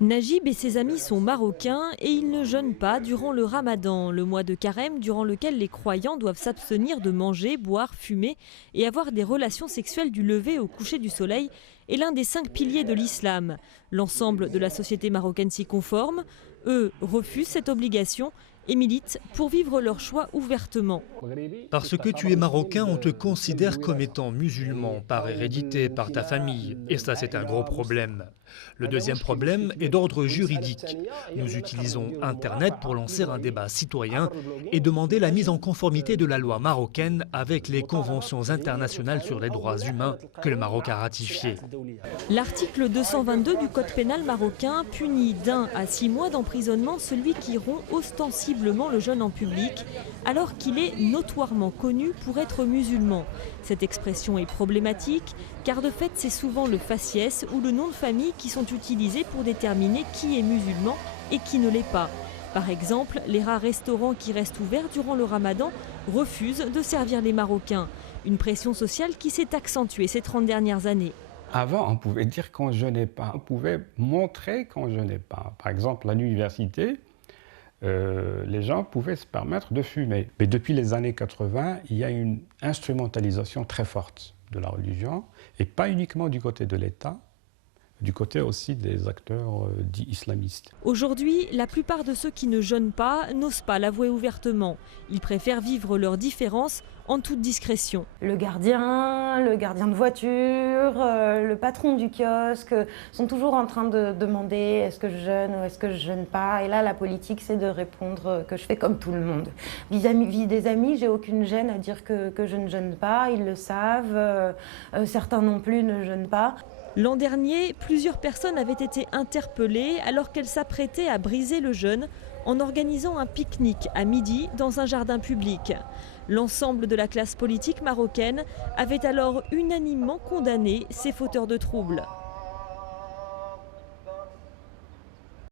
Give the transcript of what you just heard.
Najib et ses amis sont marocains et ils ne jeûnent pas durant le ramadan, le mois de carême durant lequel les croyants doivent s'abstenir de manger, boire, fumer et avoir des relations sexuelles du lever au coucher du soleil est l'un des 5 piliers de l'islam. L'ensemble de la société marocaine s'y conforme. Eux refusent cette obligation et militent pour vivre leur choix ouvertement. Parce que tu es marocain, on te considère comme étant musulman par hérédité, par ta famille. Et ça, c'est un gros problème. Le deuxième problème est d'ordre juridique. Nous utilisons Internet pour lancer un débat citoyen et demander la mise en conformité de la loi marocaine avec les conventions internationales sur les droits humains que le Maroc a ratifiées. L'article 222 du Code pénal marocain punit d'1 à 6 mois d'emprisonnement celui qui rompt ostensiblement le jeûne en public, alors qu'il est notoirement connu pour être musulman. Cette expression est problématique, car de fait c'est souvent le faciès ou le nom de famille qui sont utilisés pour déterminer qui est musulman et qui ne l'est pas. Par exemple, les rares restaurants qui restent ouverts durant le ramadan refusent de servir les Marocains. Une pression sociale qui s'est accentuée ces 30 dernières années. Avant, on pouvait dire qu'on ne jeûnait pas, on pouvait montrer qu'on ne jeûnait pas. Par exemple, à l'université, les gens pouvaient se permettre de fumer. Mais depuis les années 80, il y a une instrumentalisation très forte de la religion, et pas uniquement du côté de l'État, du côté aussi des acteurs dits islamistes. Aujourd'hui, la plupart de ceux qui ne jeûnent pas n'osent pas l'avouer ouvertement. Ils préfèrent vivre leurs différences en toute discrétion. Le gardien de voiture, le patron du kiosque sont toujours en train de demander est-ce que je jeûne ou est-ce que je jeûne pas. Et là, la politique, c'est de répondre que je fais comme tout le monde. Vis-à-vis des amis, j'ai aucune gêne à dire que je ne jeûne pas. Ils le savent. Certains non plus ne jeûnent pas. L'an dernier, plusieurs personnes avaient été interpellées alors qu'elles s'apprêtaient à briser le jeûne en organisant un pique-nique à midi dans un jardin public. L'ensemble de la classe politique marocaine avait alors unanimement condamné ces fauteurs de troubles.